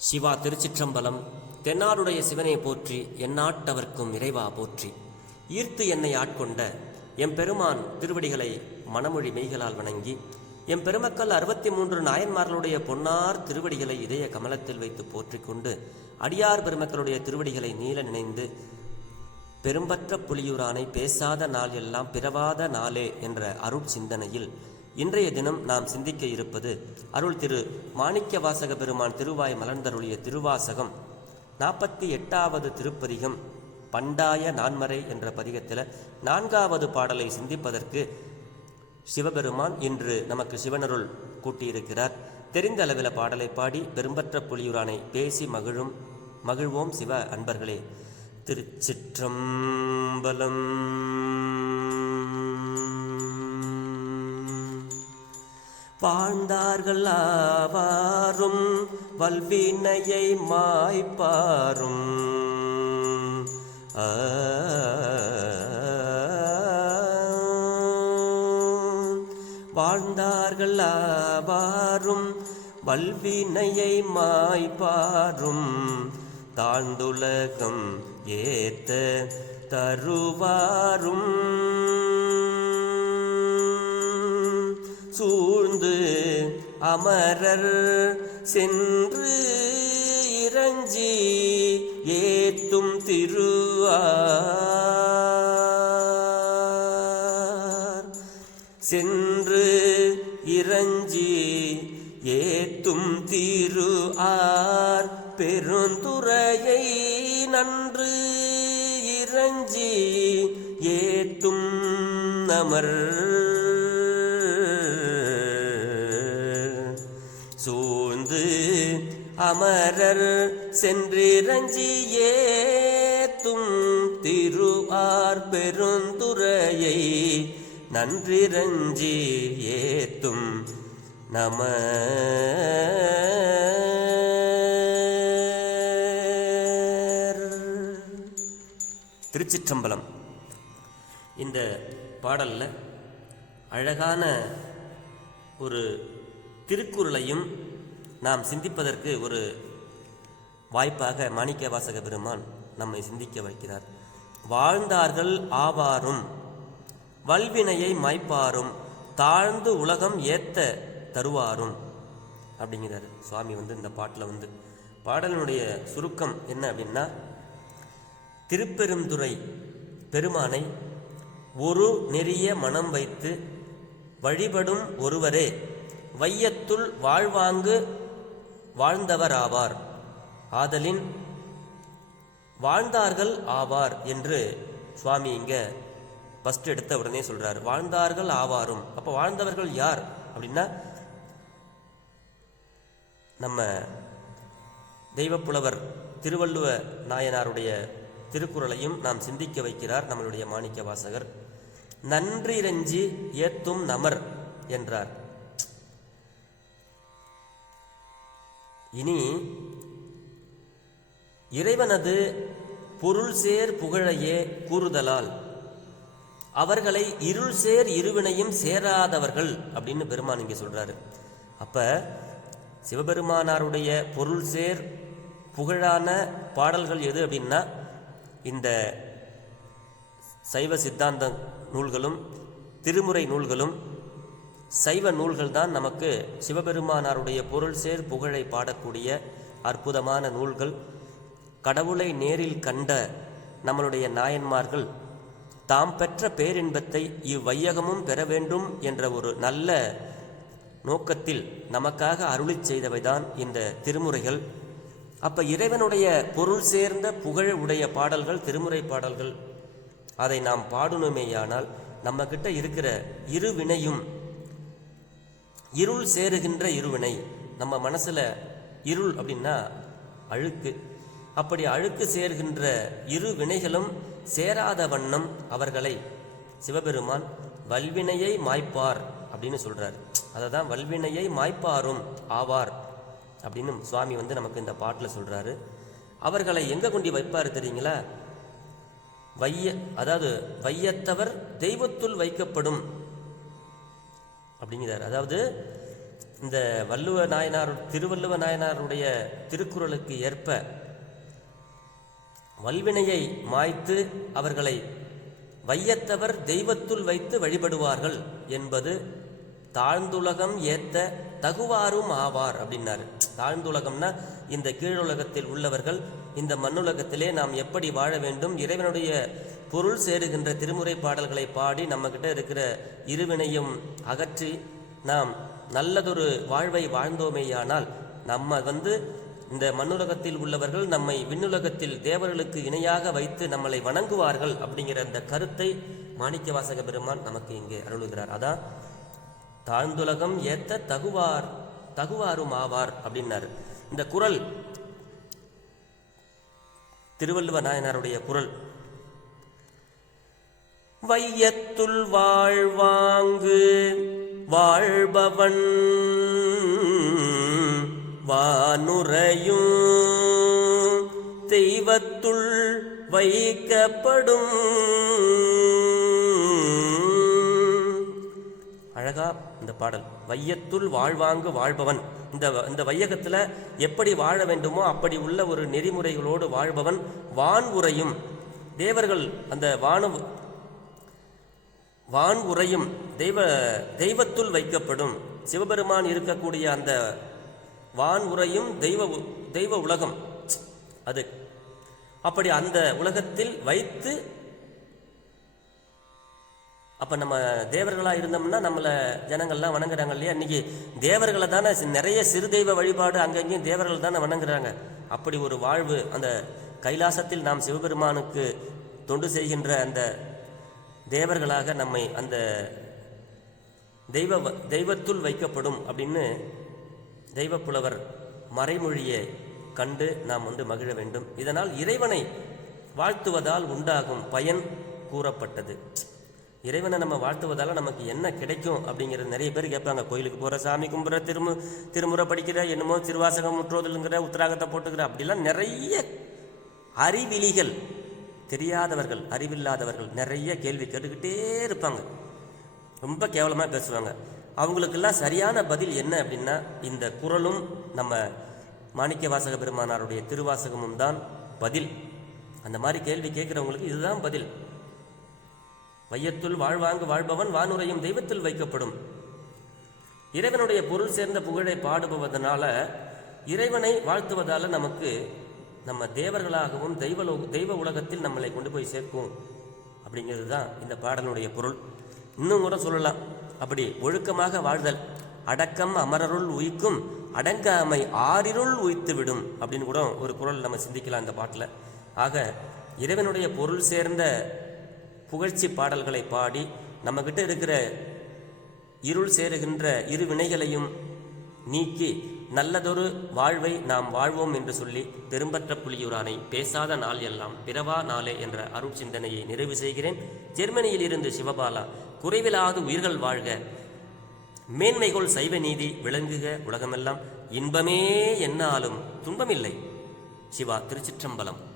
சிவா திருச்சிற்றம்பலம் தென்னாடுடைய சிவனை போற்றி எந்நாட்டவர்க்கும் இறைவா போற்றி. ஈர்த்து என்னை ஆட்கொண்ட எம்பெருமான் திருவடிகளை மனமொழி மெய்களால் வணங்கி எம் பெருமக்கள் அறுபத்தி மூன்று நாயன்மார்களுடைய பொன்னார் திருவடிகளை இதய கமலத்தில் வைத்து போற்றிக் கொண்டு அடியார் பெருமக்களுடைய திருவடிகளை நீல நினைந்து பெரும்பற்ற புலியூரானை பேசாத நாள் எல்லாம் பிறவாத நாளே என்ற அருட் சிந்தனையில் இன்றைய தினம் நாம் சிந்திக்க இருப்பது அருள் திரு மாணிக்க வாசக பெருமான் திருவாய் மலர்ந்தருளிய திருவாசகம். நாற்பத்தி எட்டாவது திருப்பதிகம் பண்டாய நான்மறை என்ற பதிகத்தில் நான்காவது பாடலை சிந்திப்பதற்கு சிவபெருமான் இன்று நமக்கு சிவனருள் கூட்டியிருக்கிறார். தெரிந்த அளவில் பாடலை பாடி பெரும்பற்ற புலியூரானை பேசி மகிழும் மகிழ்வோம் சிவ அன்பர்களே. திருச்சிற்றம்பலம் வாழ்ந்தார்கள் ஆவாரும் வல்வினையை மாய்ப்பாரும். வாழ்ந்தார்கள் ஆவாரும் வல்வினையை மாய்ப்பாரும். தாழ்ந்துலகம் ஏத்த தருவாரும். சூழ்ந்த அமரர் சென்று இறஞ்சி ஏத்தும் திருவார். சென்று இறஞ்சி ஏத்தும் திரு ஆர் பெருந்துறையை நன்று இறஞ்சி ஏத்தும் அமர். அமரர் சென்றிரஞ்சியே தும் திருவார் ஆர் பெருந்துறையை நன்றிரஞ்சி ஏத்தும் நம. திருச்சிற்றம்பலம். இந்த பாடலில் அழகான ஒரு திருக்குறளையும் நாம் சிந்திப்பதற்கு ஒரு வாய்ப்பாக மாணிக்க வாசக பெருமான் நம்மை சிந்திக்க வைக்கிறார். வாழ்ந்தார்கள் ஆவாரும் வல்வினையை மாய்ப்பாரும் தாழ்ந்து உலகம் ஏத்த தருவாரும் அப்படிங்கிறார். சுவாமி வந்து இந்த பாட்டில் வந்து பாடலினுடைய சுருக்கம் என்ன அப்படின்னா திருப்பெருந்துறை பெருமானை ஒரு நெறிய மனம் வைத்து வழிபடும் ஒருவரே வையத்துள் வாழ்வாங்கு வாழ்ந்தவர் ஆவார் ஆதலின் வாழ்ந்தார்கள் ஆவார் என்று சுவாமி இங்க ஃபஸ்ட் எடுத்த உடனே சொல்றார். வாழ்ந்தார்கள் ஆவாரும். அப்போ வாழ்ந்தவர்கள் யார்? அப்படின்னா நம்ம தெய்வப்புலவர் திருவள்ளுவ நாயனாருடைய திருக்குறளையும் நாம் சிந்திக்க வைக்கிறார் நம்மளுடைய மாணிக்க வாசகர் நன்றிரஞ்சி ஏத்தும் நமர் என்றார். இனி இறைவனது பொருள் சேர் புகழையே கூறுதலால் அவர்களை இருள் சேர் இருவினையும் சேராதவர்கள் அப்படின்னு பெருமான் இங்கே சொல்றாரு. அப்ப சிவபெருமானாருடைய பொருள் சேர் புகழான பாடல்கள் எது அப்படின்னா இந்த சைவ சித்தாந்த நூல்களும் திருமுறை நூல்களும் சைவ நூல்கள் தான் நமக்கு சிவபெருமானாருடைய பொருள் சேர் புகழை பாடக்கூடிய அற்புதமான நூல்கள். கடவுளை நேரில் கண்ட நம்மளுடைய நாயன்மார்கள் தாம் பெற்ற பேரின்பத்தை இவ்வையகமும் பெற வேண்டும் என்ற ஒரு நல்ல நோக்கத்தில் நமக்காக அருளிச் செய்தவைதான் இந்த திருமுறைகள். அப்ப இறைவனுடைய பொருள் சேர்ந்த புகழ் உடைய பாடல்கள் திருமுறை பாடல்கள் அதை நாம் பாடணுமேயானால் நம்ம கிட்ட இருக்கிற இரு வினையும் இருள் சேருகின்ற இருவினை. நம்ம மனசில் இருள் அப்படின்னா அழுக்கு. அப்படி அழுக்கு சேர்கின்ற இரு வினைகளும் சேராத வண்ணம் அவர்களை. சிவபெருமான் வல்வினையை மாய்ப்பார் அப்படின்னு சொல்கிறார் அதை தான் வல்வினையை மாய்ப்பாரும் ஆவார் அப்படின்னு சுவாமி வந்து நமக்கு இந்த பாட்டில் சொல்கிறாரு அவர்களை எங்கே கொண்டு வைப்பார் தெரியுங்களா? வைய அதாவது வையத்தவர் தெய்வத்துள் வைக்கப்படும் அப்படிங்கிறார். அதாவது இந்த வள்ளுவ நாயனார் திருவள்ளுவ நாயனாருடைய திருக்குறளுக்கு ஏற்ப வல்வினையை மாய்த்து அவர்களை வையத்தவர் தெய்வத்துள் வைத்து வழிபடுவார்கள் என்பது தாழ்ந்துலகம் ஏத்த தகுவாரும் ஆவார் அப்படின்னாரு. தாழ்ந்துலகம்னா இந்த கீழுலகத்தில் உள்ளவர்கள் இந்த மண்ணுலகத்திலே நாம் எப்படி வாழ வேண்டும் இறைவனுடைய பொருள் சேருகின்ற திருமுறை பாடல்களை பாடி நம்மக்கிட்ட இருக்கிற இருவினையும் அகற்றி நாம் நல்லதொரு வாழ்வை வாழ்ந்தோமேயானால் நம்ம வந்து இந்த மண்ணுலகத்தில் உள்ளவர்கள் நம்மை விண்ணுலகத்தில் தேவர்களுக்கு இணையாக வைத்து நம்மளை வணங்குவார்கள் அப்படிங்கிற அந்த கருத்தை மாணிக்கவாசக பெருமான் நமக்கு இங்கே அருளுகிறார். அதான் தாழ்ந்துலகம் ஏத்த தகுவார் தகுவாரும் ஆவார் அப்படின்னாரு. இந்த குரல் திருவள்ளுவர் நாயனாருடைய குரல் வையத்துள் வாழ்வாங்கு வாழ்பவன் வானுரையும் தெய்வத்துள் வைக்கப்படும். அழகா இந்த பாடல். வையத்துள் வாழ்வாங்கு வாழ்பவன். இந்த இந்த வையகத்தில் எப்படி வாழ வேண்டுமோ அப்படி உள்ள ஒரு நெறிமுறைகளோடு வாழ்பவன் வான் உரையும் தேவர்கள் அந்த வான வான் உரையும் தெய்வ தெய்வத்துள் வைக்கப்படும். சிவபெருமான் இருக்கக்கூடிய அந்த வான் உரையும் தெய்வ உ- தெய்வ உலகம். அது. அப்படி அந்த உலகத்தில் வைத்து அப்போ நம்ம தேவர்களாக இருந்தோம்னா நம்மளை ஜனங்கள்லாம் வணங்குறாங்க இல்லையா? இன்னைக்கு தேவர்களை தானே நிறைய சிறு தெய்வ வழிபாடு அங்கங்கேயும் தேவர்கள் தானே வணங்குறாங்க. அப்படி ஒரு வாழ்வு அந்த கைலாசத்தில் நாம் சிவபெருமானுக்கு தொண்டு செய்கின்ற அந்த தேவர்களாக நம்மை அந்த தெய்வ வ- தெய்வத்துள் வைக்கப்படும் அப்படின்னு தெய்வப்புலவர் மறைமொழியை கண்டு நாம் வந்து மகிழ வேண்டும். இதனால் இறைவனை வாழ்த்துவதால் உண்டாகும் பயன் கூறப்பட்டது. இறைவனை நம்ம வாழ்த்துவதால் நமக்கு என்ன கிடைக்கும் அப்படிங்கிறது நிறைய பேர் கேட்பாங்க. கோயிலுக்கு போகிற சாமி கும்பிட்ற திருமு திருமுறை படிக்கிற என்னமோ திருவாசகம் முற்றோதலுங்கிற உத்தராகத்தை போட்டுக்கிற அப்படிலாம் நிறைய அறிவிலிகள் தெரியாதவர்கள் அறிவில்லாதவர்கள் நிறைய கேள்வி கேட்டுக்கிட்டே இருப்பாங்க. ரொம்ப கேவலமாக பேசுவாங்க. அவங்களுக்கெல்லாம் சரியான பதில் என்ன அப்படின்னா இந்த குரலும் நம்ம மாணிக்க வாசக பெருமானாருடைய திருவாசகமும் தான் பதில். அந்த மாதிரி கேள்வி கேட்குறவங்களுக்கு இதுதான் பதில். வையத்துள் வாழ்வாங்கு வாழ்பவன் வானுரையும் தெய்வத்தில் வைக்கப்படும். இறைவனுடைய பொருள் சேர்ந்த புகழை பாடுபவதனால இறைவனை வாழ்த்துவதால் நமக்கு நம்ம தேவர்களாகவும் தெய்வ தெய்வ உலகத்தில் நம்மளை கொண்டு போய் சேர்க்கும். அப்படிங்கிறது தான் இந்த பாடலுடைய பொருள். இன்னும் கூட சொல்லலாம். அப்படி ஒழுக்கமாக வாழ்தல் அடக்கம் அமரருள் உயிக்கும் அடங்காமை ஆறிருள் உயித்து விடும் அப்படின்னு கூட ஒரு குரல் நம்ம சிந்திக்கலாம் இந்த பாட்டில். ஆக இறைவனுடைய பொருள் சேர்ந்த புகழ்ச்சி பாடல்களை பாடி நம்மக்கிட்ட இருக்கிற இருள் சேருகின்ற இரு வினைகளையும் நீக்கி நல்லதொரு வாழ்வை நாம் வாழ்வோம் என்று சொல்லி பெரும்பற்ற புலியூரானை பேசாத நாள் எல்லாம் பிறவா நாளே என்ற அருள் சிந்தனையை நிறைவு செய்கிறேன். ஜெர்மனியில் இருந்து சிவபாலா குறைவிலாது உயிர்கள் வாழ்க. மேன்மைகொள் சைவ நீதி விளங்குக உலகமெல்லாம். இன்பமே என்னாலும் துன்பமில்லை. சிவா திருச்சிற்றம்பலம்.